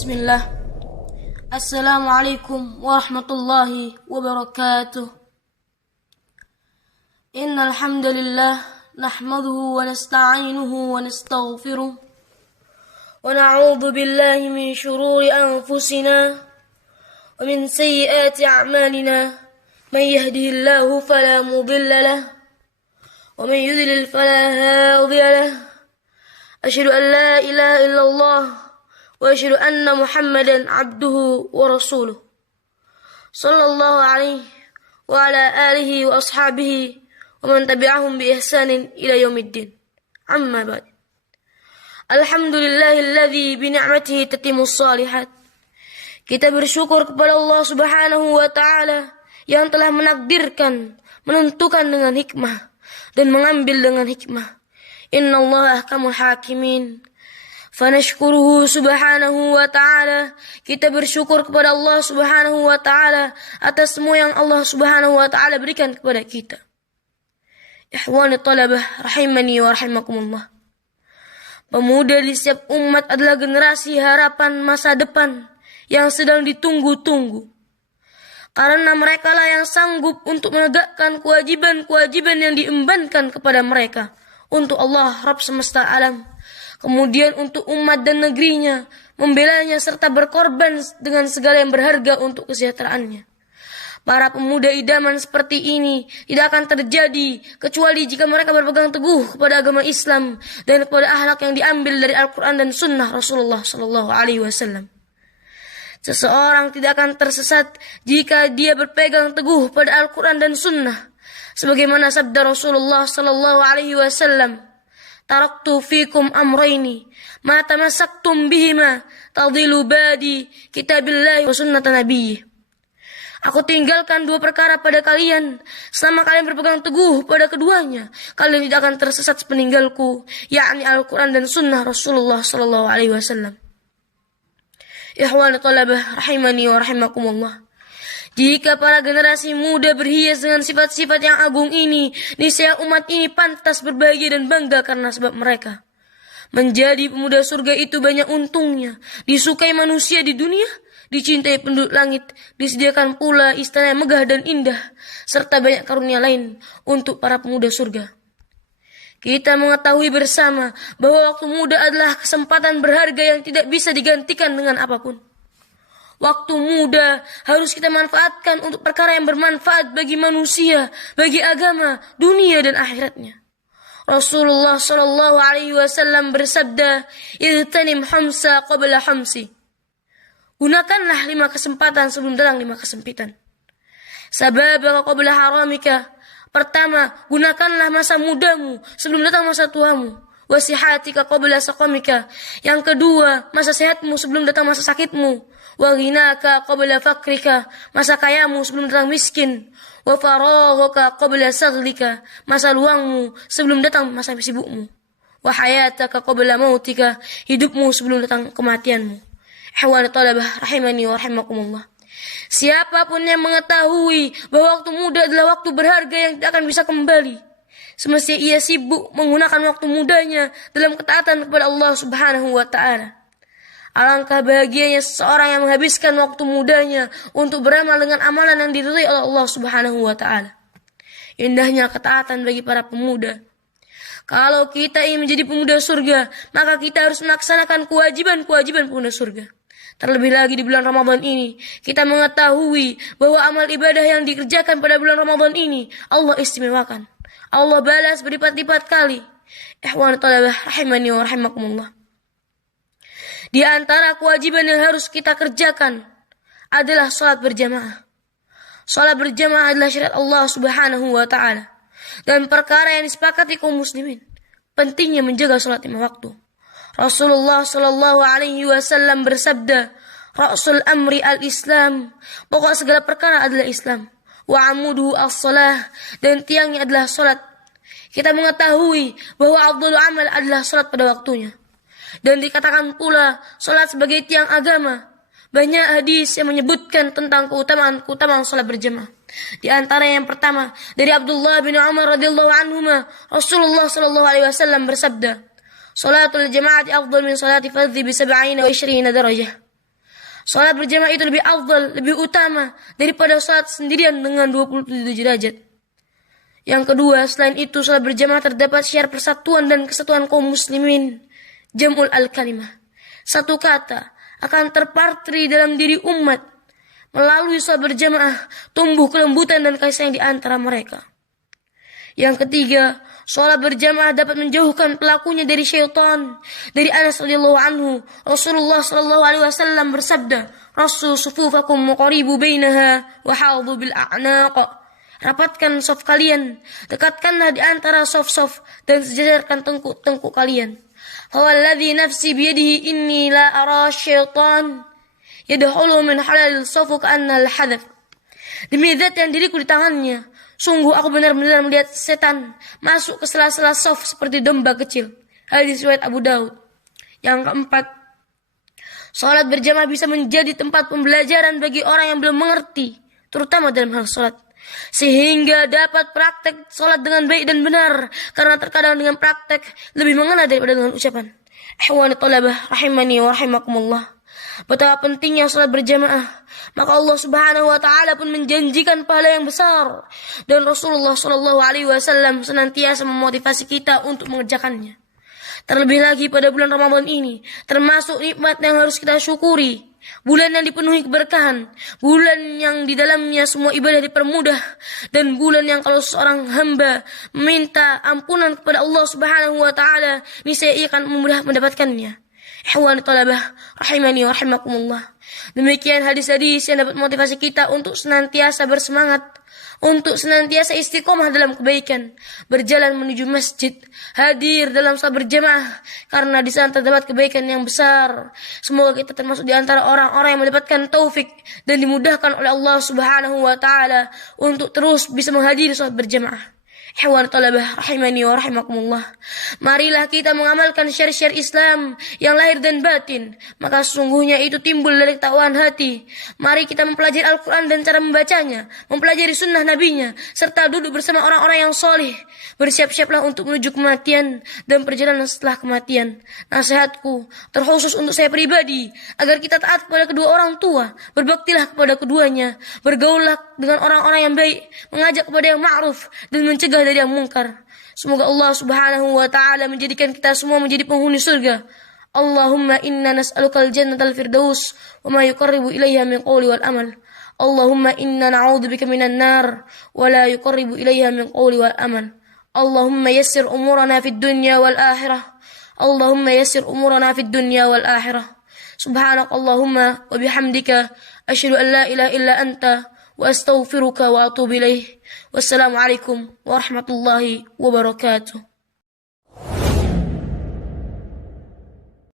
Bismillah. Assalamualaikum warahmatullahi wabarakatuh. Innal hamdalillah nahmaduhu wa nasta'inuhu wa nastaghfiruh wa na'udzu billahi min shururi anfusina wa min sayyiati a'malina. Man yahdihillahu fala mudilla lahu wa man yudlil fala hadiya lahu. Asyhadu an la ilaha illallah wa asyhadu anna Muhammadan abduhu wa rasuluh. Sallallahu alaihi wa ala alihi wa ashabihi wa man tabi'ahum bi ihsanin ila yaumiddin. Amma ba'd. Alhamdulillahilladzi bi ni'matihi tatimmus shalihat. Kita bersyukur kepada Allah Subhanahu wa taala yang telah menakdirkan, menentukan dengan hikmah dan mengambil dengan hikmah. Innallaha ahkamul hakimin. Fanashkuruhu subhanahu wa ta'ala. Kita bersyukur kepada Allah subhanahu wa ta'ala atas semua yang Allah subhanahu wa ta'ala berikan kepada kita. Ikhwani talabah rahimani wa rahimakumullah. Pemuda di setiap umat adalah generasi harapan masa depan yang sedang ditunggu-tunggu. Karena mereka lah yang sanggup untuk menegakkan kewajiban-kewajiban yang diembankan kepada mereka untuk Allah Rabb semesta alam. Kemudian untuk umat dan negerinya, membelanya serta berkorban dengan segala yang berharga untuk kesejahteraannya. Para pemuda idaman seperti ini tidak akan terjadi kecuali jika mereka berpegang teguh kepada agama Islam dan kepada akhlak yang diambil dari Al-Quran dan Sunnah Rasulullah SAW. Seseorang tidak akan tersesat jika dia berpegang teguh pada Al-Quran dan Sunnah, sebagaimana sabda Rasulullah SAW. Taraktu fikum amrayni ma tamassaktum bihima tadillu badi kitabillahi wa sunnata nabiyyi. Aku tinggalkan dua perkara pada kalian, selama kalian berpegang teguh pada keduanya, kalian tidak akan tersesat sepeninggalku, yakni Al-Quran dan Sunnah Rasulullah SAW. Ikhwan talabah rahimani wa rahimakumullah. Jika para generasi muda berhias dengan sifat-sifat yang agung ini, niscaya umat ini pantas berbahagia dan bangga karena sebab mereka. Menjadi pemuda surga itu banyak untungnya, disukai manusia di dunia, dicintai penduduk langit, disediakan pula istana yang megah dan indah, serta banyak karunia lain untuk para pemuda surga. Kita mengetahui bersama bahwa waktu muda adalah kesempatan berharga yang tidak bisa digantikan dengan apapun. Waktu muda harus kita manfaatkan untuk perkara yang bermanfaat bagi manusia, bagi agama, dunia dan akhiratnya. Rasulullah SAW bersabda, "Igtanim hamsa qabla hamsi." Gunakanlah 5 kesempatan sebelum datang 5 kesempitan. Sababaka qabla haramika. Pertama, gunakanlah masa mudamu sebelum datang masa tuamu. Wasihatika qabla saqamika. Yang kedua, masa sehatmu sebelum datang masa sakitmu. Wa ghinaka qabla fakrika, masa kayamu sebelum datang miskin. Wa faraghaka qabla saghlika, masa luangmu sebelum datang masa sibukmu. Wa hayataka qabla mautika, hidupmu sebelum datang kematianmu. Ihwan talabah rahimani wa rahimakumullah. Siapapun yang mengetahui bahwa waktu muda adalah waktu berharga yang tidak akan bisa kembali, semestinya ia sibuk menggunakan waktu mudanya dalam ketaatan kepada Allah Subhanahu wa ta'ala. Alangkah bahagianya seseorang yang menghabiskan waktu mudanya untuk beramal dengan amalan yang diridhai oleh Allah Subhanahu wa ta'ala. Indahnya ketaatan bagi para pemuda. Kalau kita ingin menjadi pemuda surga, maka kita harus melaksanakan kewajiban-kewajiban pemuda surga. Terlebih lagi di bulan Ramadan ini, kita mengetahui bahwa amal ibadah yang dikerjakan pada bulan Ramadan ini Allah istimewakan. Allah balas berlipat-lipat kali. Ikhwan talabah rahimani wa rahimakumullah. Di antara kewajiban yang harus kita kerjakan adalah salat berjamaah. Salat berjamaah adalah syariat Allah Subhanahu wa ta'ala dan perkara yang disepakati kaum muslimin. Pentingnya menjaga salat 5 waktu. Rasulullah SAW bersabda, "Ra'sul amri al-Islam." Pokok segala perkara adalah Islam. Wa amuduhu as-salah, dan tiangnya adalah salat. Kita mengetahui bahwa afdhalul amal adalah salat pada waktunya. Dan dikatakan pula salat sebagai tiang agama. Banyak hadis yang menyebutkan tentang keutamaan salat berjamaah. Di antara yang pertama dari Abdullah bin Umar radhiyallahu anhuma, Rasulullah sallallahu alaihi wasallam bersabda, "Salatul jama'ati afdal min salati fardhi bi 27 darajah." Salat berjamaah itu lebih afdal, lebih utama daripada salat sendirian dengan 27 derajat. Yang kedua, selain itu salat berjamaah terdapat syiar persatuan dan kesatuan kaum muslimin. Jam'ul al-kalimah. Satu kata akan terpartri dalam diri umat. Melalui salat berjamaah tumbuh kelembutan dan kasih sayang di antara mereka. Yang ketiga, salat berjamaah dapat menjauhkan pelakunya dari syaitan. Dari Anas radhiyallahu anhu, Rasulullah sallallahu alaihi wasallam bersabda, "Rasu sufufakum muqaribu bainaha wa hadhu bil a'naq." Rapatkan saf kalian, dekatkanlah di antara saf-saf dan sejajarkan tengkuk-tengkuk kalian. Walladzi nafsi biyadihi inni la ara syaitan yadkhulu min halal safu ka'anna al-hadaf. Demi zat yang diriku di tangannya, sungguh aku benar-benar melihat setan masuk ke sela-sela saf seperti domba kecil. Hadis riwayat Abu Daud. Yang keempat, salat berjamaah bisa menjadi tempat pembelajaran bagi orang yang belum mengerti, terutama dalam hal salat, sehingga dapat praktek salat dengan baik dan benar, karena terkadang dengan praktek lebih mengena daripada dengan ucapan. Ikhwani talabah rahimani wa rahimakumullah. Betapa pentingnya salat berjamaah. Maka Allah Subhanahu wa taala pun menjanjikan pahala yang besar, dan Rasulullah sallallahu alaihi wasallam senantiasa memotivasi kita untuk mengerjakannya. Terlebih lagi pada bulan Ramadan ini, termasuk nikmat yang harus kita syukuri. Bulan yang dipenuhi keberkahan, bulan yang di dalamnya semua ibadah dipermudah, dan bulan yang kalau seorang hamba meminta ampunan kepada Allah Subhanahu wa taala, niscaya ia akan mudah mendapatkannya. Ikhwani talabah rahimani wa rahimakumullah. Demikian hadis-hadis yang dapat motivasi kita untuk senantiasa bersemangat, untuk senantiasa istiqomah dalam kebaikan, berjalan menuju masjid, hadir dalam salat berjamaah, karena di sana terdapat kebaikan yang besar. Semoga kita termasuk di antara orang-orang yang mendapatkan taufik dan dimudahkan oleh Allah Subhanahu wa taala untuk terus bisa menghadiri salat berjamaah. Ikhwan talabah rahimani wa rahimakumullah. Marilah kita mengamalkan syariat Islam yang lahir dan batin, maka sesungguhnya itu timbul dari ketakwaan hati. Mari kita mempelajari Al-Quran dan cara membacanya, mempelajari sunnah nabinya, serta duduk bersama orang-orang yang soleh. Bersiap-siaplah untuk menuju kematian dan perjalanan setelah kematian. Nasihatku terkhusus untuk saya pribadi, agar kita taat kepada kedua orang tua, berbaktilah kepada keduanya, bergaullah dengan orang-orang yang baik, mengajak kepada yang ma'ruf dan mencegah dari yang mungkar. Semoga Allah Subhanahu wa taala menjadikan kita semua menjadi penghuni surga. Allahumma inna nas'alukal jannatal firdaus wa ma yuqarribu ilaiha min qawli wal amal. Allahumma inna na'udzubika minan nar wa la yuqarribu ilaiha min qawli wal amal. Allahumma yassir umurana fid dunya wal akhirah. Allahumma yassir umurana fid dunya wal akhirah. Subhanakallahumma wa bihamdika asyhadu an la ilaha illa anta wa astaghfiruka wa atubu ilaih. Wassalamualaikum warahmatullahi wabarakatuh.